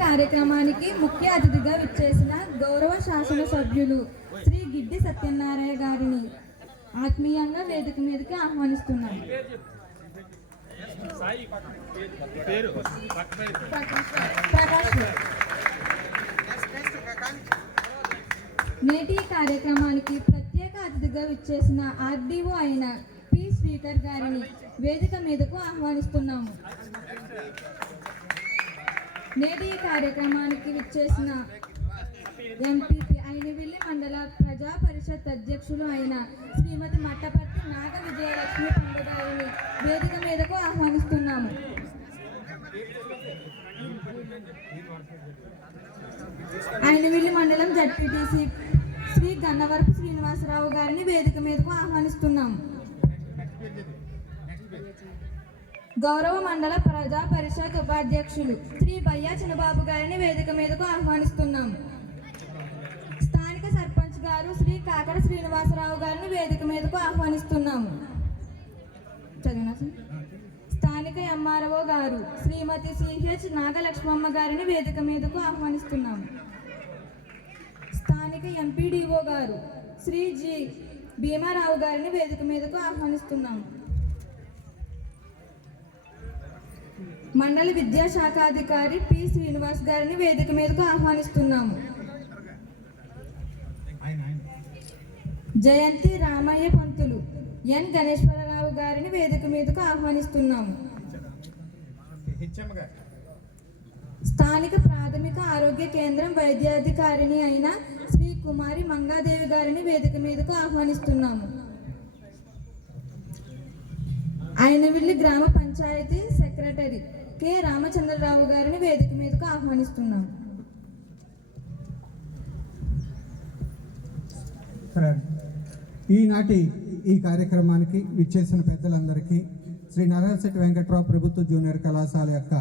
కార్యక్రమానికి ముఖ్య అతిథిగా విచ్చేసిన గౌరవ శాసన సభ్యులు శ్రీ గిడ్డి సత్యనారాయణ గారిని ఆత్మీయంగా వేదిక మీదకి ఆహ్వానిస్తున్నాను నేటి కార్యక్రమానికి ప్రత్యేక అతిథిగా విచ్చేసిన ఆర్డీఓ అయిన పి. శ్రీకర్ గారిని వేదిక మీదకు ఆహ్వానిస్తున్నాము. నేటి ఈ కార్యక్రమానికి విచ్చేసిన ఎంపీపీ అయినవిల్లి మండల ప్రజా పరిషత్ అధ్యక్షులు అయిన శ్రీమతి మట్టపర్తి నాగ విజయలక్ష్మి పండు వేదిక మీదకు ఆహ్వానిస్తున్నాము. అయినవిల్లి మండలం జడ్పీటీసీ శ్రీ గన్నవరపు శ్రీనివాసరావు గారిని వేదిక మీదకు ఆహ్వానిస్తున్నాము. గౌరవ మండల ప్రజా పరిషత్ ఉపాధ్యక్షులు శ్రీ బయ్యా చిన్నబాబు గారిని వేదిక మీదకు ఆహ్వానిస్తున్నాం. స్థానిక సర్పంచ్ గారు శ్రీ కాకర శ్రీనివాసరావు గారిని వేదిక మీదకు ఆహ్వానిస్తున్నాము చదివినా స్థానిక ఎంఆర్ఓ గారు శ్రీమతి సిహెచ్ నాగలక్ష్మమ్మ గారిని వేదిక మీదకు ఆహ్వానిస్తున్నాము స్థానిక ఎంపీడీఓ గారు శ్రీ జి. భీమారావు గారిని వేదిక మీదకు ఆహ్వానిస్తున్నాము మండల విద్యాశాఖాధికారి పి. శ్రీనివాస్ గారిని వేదిక మీదకు ఆహ్వానిస్తున్నాము. జయంతి రామయ్య పంతులు ఎన్. గణేశ్వరరావు గారిని వేదిక మీదకు ఆహ్వానిస్తున్నాము. స్థానిక ప్రాథమిక ఆరోగ్య కేంద్రం వైద్యాధికారిని అయిన శ్రీ కుమారి మంగాదేవి గారిని వేదిక మీదకు ఆహ్వానిస్తున్నాము. ఆయనవిల్లి గ్రామ పంచాయతీ సెక్రటరీ కె రామచంద్రరావు గారిని వేదిక మీదకు ఆహ్వానిస్తున్నాం. ఈనాటి ఈ కార్యక్రమానికి విచ్చేసిన పెద్దలందరికీ శ్రీ నారాయణశెట్టి వెంకట్రావు ప్రభుత్వ జూనియర్ కళాశాల యొక్క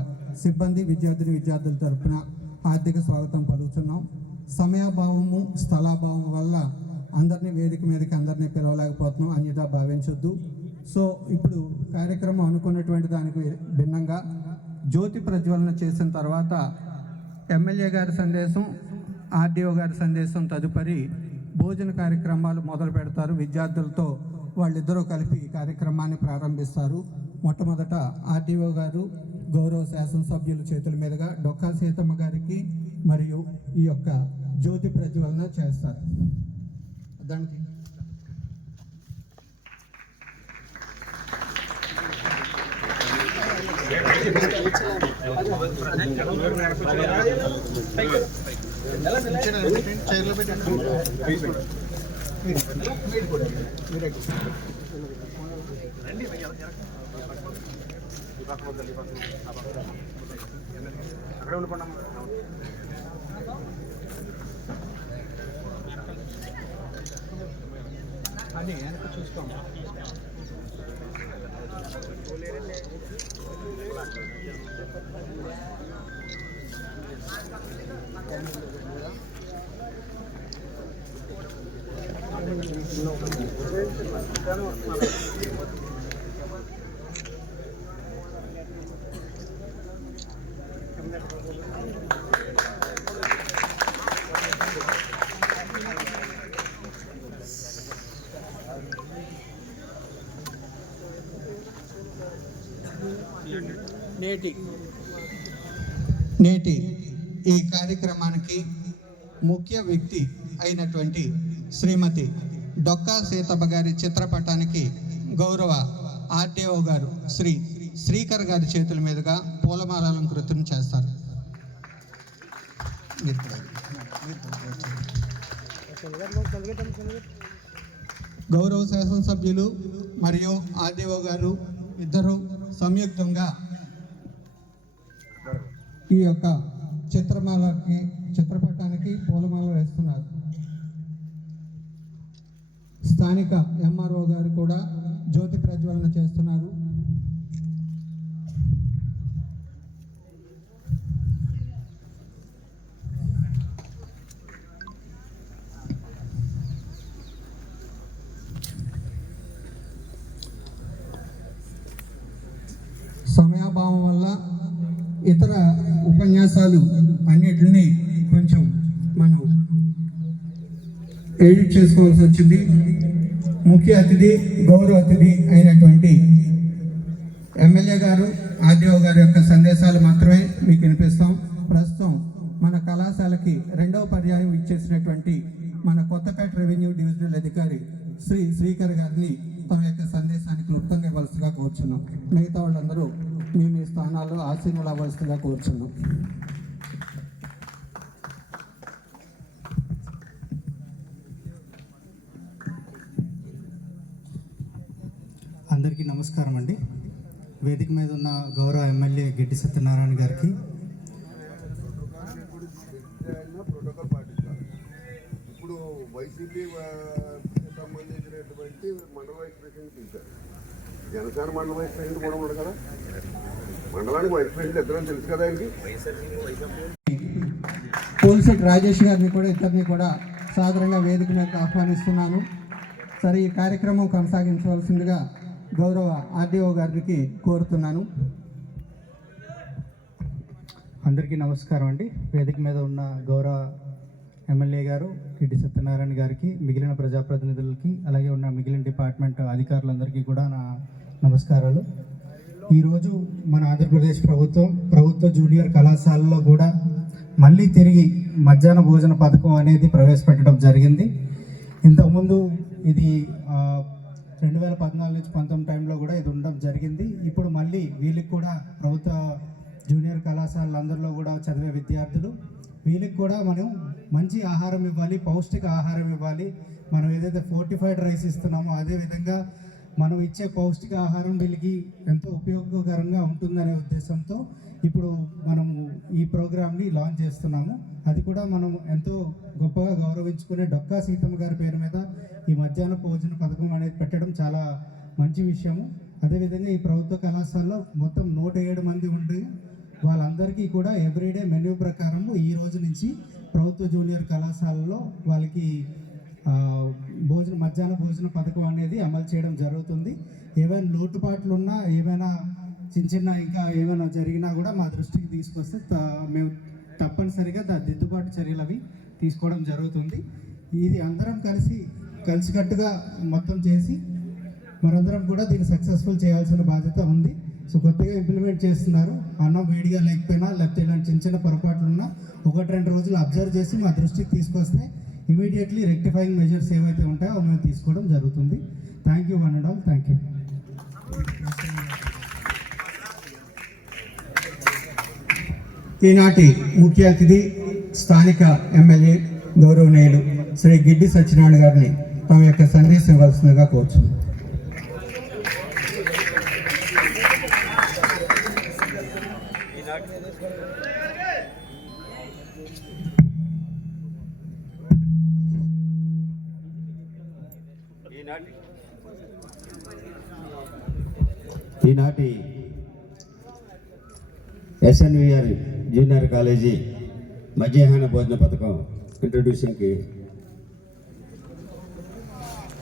సిబ్బంది విద్యార్థిని విద్యార్థుల తరపున హార్దిక స్వాగతం పలుకుతున్నాం. సమయాభావము స్థలాభావం వల్ల అందరినీ వేదిక మీదకి అందరినీ పిలవలేకపోతున్నాం అన్యదా భావించొద్దు. సో ఇప్పుడు కార్యక్రమం అనుకున్నటువంటి దానికి భిన్నంగా జ్యోతి ప్రజ్వలన చేసిన తర్వాత ఎమ్మెల్యే గారి సందేశం ఆర్డీఓ గారి సందేశం తదుపరి భోజన కార్యక్రమాలు మొదలు పెడతారు. విద్యార్థులతో వాళ్ళిద్దరూ కలిపి ఈ కార్యక్రమాన్ని ప్రారంభిస్తారు. మొట్టమొదట ఆర్డీఓ గారు గౌరవ శాసనసభ్యుల చేతుల మీదుగా డొక్కా సీతమ్మ గారికి మరియు ఈ యొక్క జ్యోతి ప్రజ్వలన చేస్తారు. దానికి చైర్లో పెట్టండి అక్కడ ఉండిపోండి అది వెనక చూసుకోండి నేటి. నేటి ఈ కార్యక్రమానికి ముఖ్య వ్యక్తి అయినటువంటి శ్రీమతి డొక్కా సీతమ్మ గారి చిత్రపటానికి గౌరవ ఆర్డీఓ గారు శ్రీ శ్రీకర్ గారి చేతుల మీదుగా పూలమాలాలంకృతం చేస్తారు. గౌరవ శాసనసభ్యులు మరియు ఆర్డీఓ గారు ఇద్దరు సంయుక్తంగా ఈ యొక్క చిత్రమాలకి చిత్రపటానికి పూలమాల వేస్తున్నారు. స్థానిక ఎంఆర్ఓ గారు కూడా జ్యోతి ప్రజ్వలన చేస్తున్నారు. ప్రభావం వల్ల ఇతర ఉపన్యాసాలు అన్నిటిని కొంచెం మనం ఎడిట్ చేసుకోవాల్సి వచ్చింది. ముఖ్య అతిథి గౌరవ అతిథి అయినటువంటి ఎమ్మెల్యే గారు ఆర్డీఓ గారి యొక్క సందేశాలు మాత్రమే మీకు వినిపిస్తాం. ప్రస్తుతం మన కళాశాలకి రెండవ పర్యాయం ఇచ్చేసినటువంటి మన కొత్తపేట రెవెన్యూ డివిజనల్ అధికారి శ్రీ శ్రీకర్ గారిని తమ యొక్క సందేశానికి క్లుప్తంగా ఇవ్వాల్సిగా కోరుచున్నాం. మిగతా వాళ్ళందరూ మీ మీ స్థానాల్లో ఆసీనులు అవ్వాల్సిందిగా కోరుచున్నాం. అందరికీ నమస్కారం అండి. వేదిక మీద ఉన్న గౌరవ ఎమ్మెల్యే గిడ్డి సత్యనారాయణ గారికి. ఇప్పుడు వైసీపీ సంబంధించినటువంటి మండల వైస్ ప్రెసిడెంట్ జనసేన మండల వైస్ ప్రెసిడెంట్ కూడా ఉన్నాడు కదా. మండలానికి వైస్ ప్రెసిడెంట్ ఇద్దరని తెలుసు కదా ఆయనకి. పోలిసెట్ రాజేష్ గారిని కూడా ఇద్దరిని కూడా సాధారణంగా వేదిక మీద ఆహ్వానిస్తున్నాను. సరే ఈ కార్యక్రమం కొనసాగించవలసిందిగా గౌరవ ఆర్డీఓ గారికి కోరుతున్నాను. అందరికీ నమస్కారం అండి. వేదిక మీద ఉన్న గౌరవ ఎమ్మెల్యే గారు గిడ్డి సత్యనారాయణ గారికి మిగిలిన ప్రజాప్రతినిధులకి అలాగే ఉన్న మిగిలిన డిపార్ట్మెంట్ అధికారులందరికీ కూడా నా నమస్కారాలు. ఈరోజు మన ఆంధ్రప్రదేశ్ ప్రభుత్వం ప్రభుత్వ జూనియర్ కళాశాలలో కూడా మళ్ళీ తిరిగి మధ్యాహ్న భోజన పథకం అనేది ప్రవేశపెట్టడం జరిగింది. ఇంతకుముందు ఇది రెండు వేల పద్నాలుగు నుంచి పంతొమ్మిది టైంలో కూడా ఇది ఉండడం జరిగింది. ఇప్పుడు మళ్ళీ వీళ్ళకి కూడా ప్రభుత్వ జూనియర్ కళాశాలలందరిలో కూడా చదివే విద్యార్థులు వీళ్ళకి కూడా మనం మంచి ఆహారం ఇవ్వాలి పౌష్టిక ఆహారం ఇవ్వాలి. మనం ఏదైతే ఫోర్టిఫైడ్ రైస్ ఇస్తున్నామో అదే విధంగా మనం ఇచ్చే పౌష్టిక ఆహారం వీళ్ళకి ఎంతో ఉపయోగకరంగా ఉంటుందనే ఉద్దేశంతో ఇప్పుడు మనము ఈ ప్రోగ్రామ్ని లాంచ్ చేస్తున్నాము. అది కూడా మనం ఎంతో గొప్పగా గౌరవించుకునే డొక్కా సీతమ్మ గారి పేరు మీద ఈ మధ్యాహ్న భోజన పథకం అనేది పెట్టడం చాలా మంచి విషయము. అదేవిధంగా ఈ ప్రభుత్వ కళాశాలలో మొత్తం నూట ఏడు మంది ఉండి వాళ్ళందరికీ కూడా ఎవ్రీడే మెనూ ప్రకారము ఈ రోజు నుంచి ప్రభుత్వ జూనియర్ కళాశాలలో వాళ్ళకి భోజన మధ్యాహ్న భోజన పథకం అనేది అమలు చేయడం జరుగుతుంది. ఏవైనా లోటుపాట్లు ఉన్నా ఏమైనా చిన్న చిన్న ఇంకా ఏమైనా జరిగినా కూడా మా దృష్టికి తీసుకొస్తే మేము తప్పనిసరిగా దిద్దుబాటు చర్యలు అవి తీసుకోవడం జరుగుతుంది. ఇది అందరం కలిసి కలిసికట్టుగా మొత్తం చేసి మనందరం కూడా దీన్ని సక్సెస్ఫుల్ చేయాల్సిన బాధ్యత ఉంది. సో కొత్తగా ఇంప్లిమెంట్ చేస్తున్నారు. అన్నం వేడిగా లేకపోయినా లేకపోతే ఇలాంటి చిన్న చిన్న పొరపాట్లు ఉన్నా ఒకటి రెండు రోజులు అబ్జర్వ్ చేసి మా దృష్టికి తీసుకొస్తే ఇమీడియట్లీ రెక్టిఫైయింగ్ మెజర్స్ ఏవైతే ఉంటాయో మేము తీసుకోవడం జరుగుతుంది. Thank you one and all thank you ఈనాటి ముఖ్య అతిథి స్థానిక ఎమ్మెల్యే గౌరవనీయులు శ్రీ గిడ్డి సత్యనారాయణ గారిని తమ యొక్క సందేశం ఇవ్వాల్సిందిగా కోరుచున్నాను ఈనాటి ఎస్ఎన్విఆర్ జూనియర్ కాలేజీ మధ్యాహ్న భోజన పథకం ఇంట్రొడ్యూషన్కి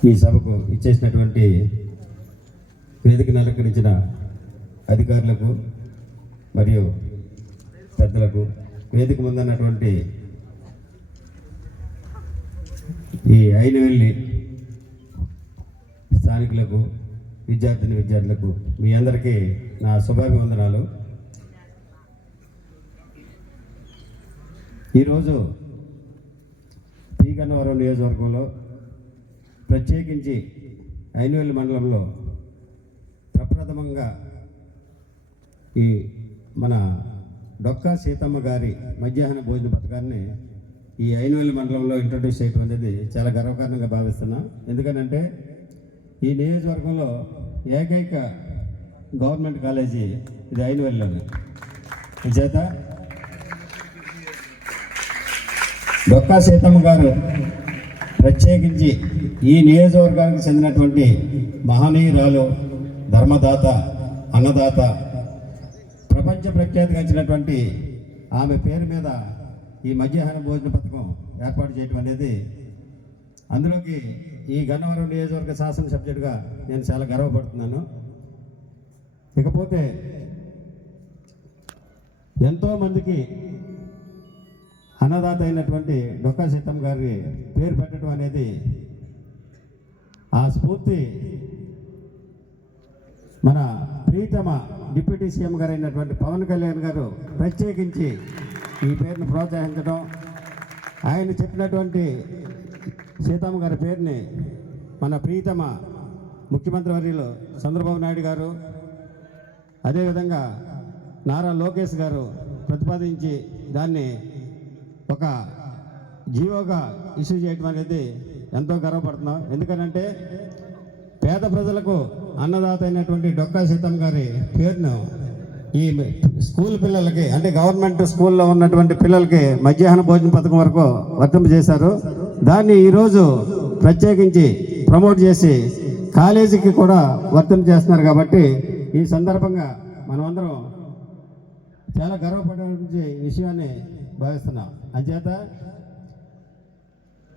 ఈ సభకు ఇచ్చేసినటువంటి వేదికను అలంకరించిన అధికారులకు మరియు పెద్దలకు వేదిక ముందన్నటువంటి ఈ ఐనవెల్లి స్థానికులకు విద్యార్థిని విద్యార్థులకు మీ అందరికీ నా శుభాభివందనాలు. ఈరోజు పీ గన్నవరం నియోజకవర్గంలో ప్రత్యేకించి ఐనవెల్లి మండలంలో ప్రప్రథమంగా ఈ మన డొక్కా సీతమ్మ గారి మధ్యాహ్న భోజన పథకాన్ని ఈ ఐనవెల్లి మండలంలో ఇంట్రడ్యూస్ చేయడం అనేది చాలా గర్వకారణంగా భావిస్తున్నా. ఎందుకనంటే ఈ నియోజకవర్గంలో ఏకైక గవర్నమెంట్ కాలేజీ ఇది ఐనవెల్లిలోనే చేత డొక్కా సీతమ్మ గారు ప్రత్యేకించి ఈ నియోజకవర్గానికి చెందినటువంటి మహనీయురాలు ధర్మదాత అన్నదాత ప్రపంచ ప్రఖ్యాతిగాంచినటువంటి ఆమె పేరు మీద ఈ మధ్యాహ్న భోజన పథకం ఏర్పాటు చేయడం అనేది అందులోకి ఈ గన్నవరం నియోజకవర్గ శాసనసభ్యుడిగా నేను చాలా గర్వపడుతున్నాను. ఇకపోతే ఎంతోమందికి అన్నదాత అయినటువంటి డొక్కా సీతమ్మ గారి పేరు పెట్టడం అనేది ఆ స్ఫూర్తి మన ప్రీతమ డిప్యూటీ సీఎం గారు అయినటువంటి పవన్ కళ్యాణ్ గారు ప్రత్యేకించి ఈ పేరును ప్రోత్సహించడం ఆయన చెప్పినటువంటి సీతమ్మ గారి పేరుని మన ప్రీతమ ముఖ్యమంత్రి వర్యులు చంద్రబాబు నాయుడు గారు అదేవిధంగా నారా లోకేష్ గారు ప్రతిపాదించి దాన్ని ఒక జీవోగా ఇష్యూ చేయడం అనేది ఎంతో గర్వపడుతున్నాం. ఎందుకనంటే పేద ప్రజలకు అన్నదాత అయినటువంటి డొక్కా సీతమ్మ గారి పేరును ఈ స్కూల్ పిల్లలకి అంటే గవర్నమెంట్ స్కూల్లో ఉన్నటువంటి పిల్లలకి మధ్యాహ్న భోజన పథకం వరకు వర్తింపజేశారు. దాన్ని ఈరోజు ప్రత్యేకించి ప్రమోట్ చేసి కాలేజీకి కూడా వర్తం చేస్తున్నారు కాబట్టి ఈ సందర్భంగా మనమందరం చాలా గర్వపడే విషయాన్ని భావిస్తున్నాం. అంచేత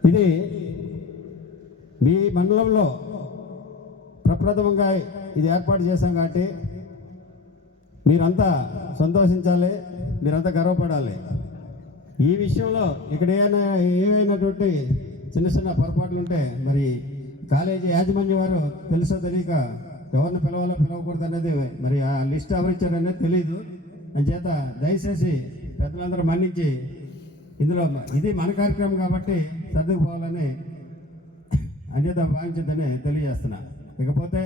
ఇది మీ మండలంలో ప్రప్రథమంగా ఇది ఏర్పాటు చేశాం కాబట్టి మీరంతా సంతోషించాలి మీరంతా గర్వపడాలి. ఈ విషయంలో ఇక్కడ ఏమైనా ఏమైనటువంటి చిన్న చిన్న పొరపాట్లు ఉంటే మరి కాలేజీ యాజమాన్యం వారు తెలుసో తెలియక ఎవరిని పిలవాలో పిలవకూడదు అనేది మరి ఆ లిస్ట్ ఎవరిచ్చారనేది తెలియదు అంచేత దయచేసి పెద్దలందరూ మన్నించి ఇందులో ఇది మన కార్యక్రమం కాబట్టి సర్దుకుపోవాలని అన్యత భావించిందని తెలియజేస్తున్నా. ఇకపోతే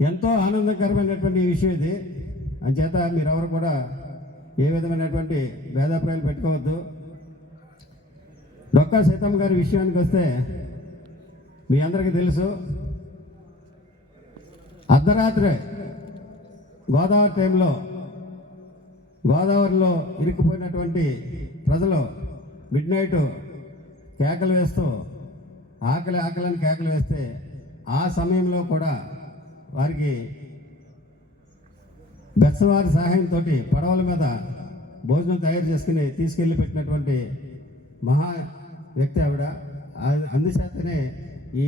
ఎంతో ఆనందకరమైనటువంటి విషయం ఇది. అంచేత మీరెవరు కూడా ఏ విధమైనటువంటి భేదాభిప్రాయాలు పెట్టుకోవద్దు. డొక్కా సీతమ్మ గారి విషయానికి వస్తే మీ అందరికీ తెలుసు అర్ధరాత్రి గోదావరి టైంలో గోదావరిలో ఇరుక్కుపోయినటువంటి ప్రజలు మిడ్ నైట్ కేకలు వేస్తూ ఆకలి ఆకలిని కేకలు వేస్తే ఆ సమయంలో కూడా వారికి బెచ్చవారి సహాయంతో పడవల మీద భోజనం తయారు చేసుకుని తీసుకెళ్ళి పెట్టినటువంటి మహా వ్యక్తి ఆవిడ. అందుచేతనే ఈ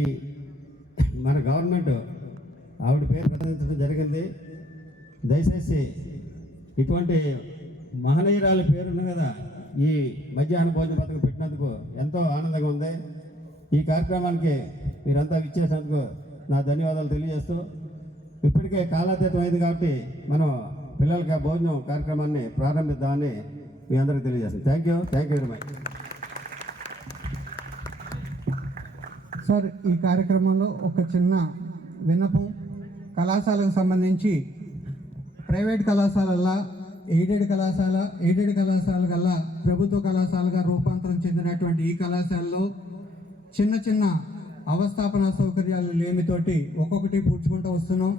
మన గవర్నమెంట్ ఆవిడ పేరు ప్రదర్శించడం జరిగింది. దయచేసి ఇటువంటి మహనీయురాలి పేరున్న కదా ఈ మధ్యాహ్న భోజన పథకం పెట్టినందుకు ఎంతో ఆనందంగా ఉంది. ఈ కార్యక్రమానికి మీరంతా విచ్చేసినందుకు నా ధన్యవాదాలు తెలియజేస్తూ ఇప్పటికే కాలాతీతం అయింది కాబట్టి మనం పిల్లలకి ఆ భోజనం కార్యక్రమాన్ని ప్రారంభిద్దామని మీ అందరికీ తెలియజేస్తాను thank you thank you very much sir ఈ కార్యక్రమంలో ఒక చిన్న విన్నపం. కళాశాలకు సంబంధించి ప్రైవేట్ కళాశాలల్లో ఎయిడెడ్ కళాశాల ఎయిడెడ్ కళాశాల కల్లా ప్రభుత్వ కళాశాలగా రూపాంతరం చెందినటువంటి ఈ కళాశాలలో చిన్న చిన్న అవస్థాపన సౌకర్యాలు లేమితోటి ఒక్కొక్కటి పూడ్చుకుంటూ వస్తున్నాం.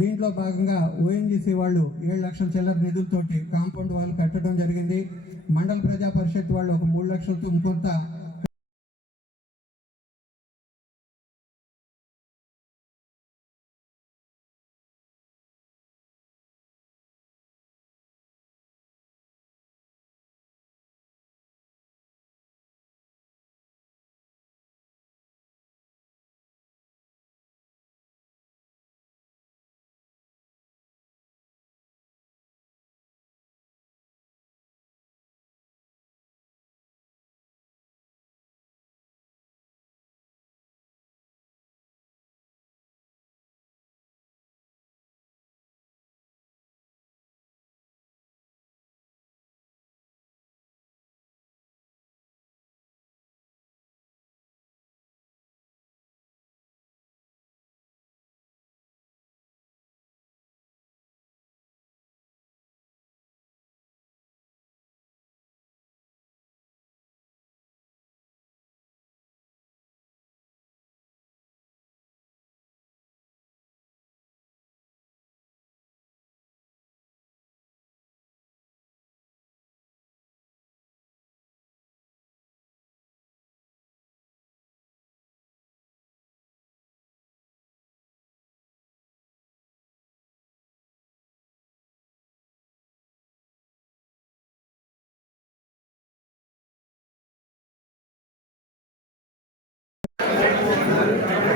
దీంట్లో భాగంగా ఓఎన్జీసీ వాళ్ళు ఏడు లక్షల చిల్లర నిధులతోటి కాంపౌండ్ వాళ్ళు కట్టడం జరిగింది. మండల ప్రజా పరిషత్ వాళ్ళు ఒక మూడు లక్షలతో కొంత なるほど。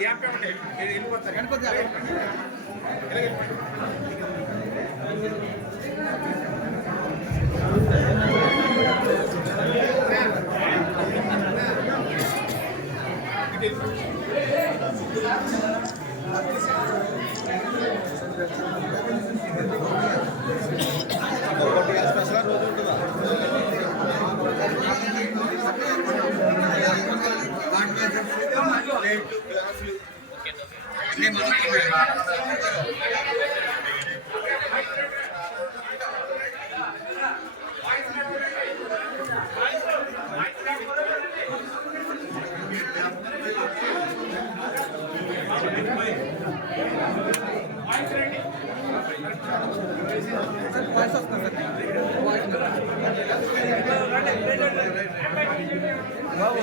గ్యాప్ ఇవ్వండి వెళ్ళిపోతారు బాబు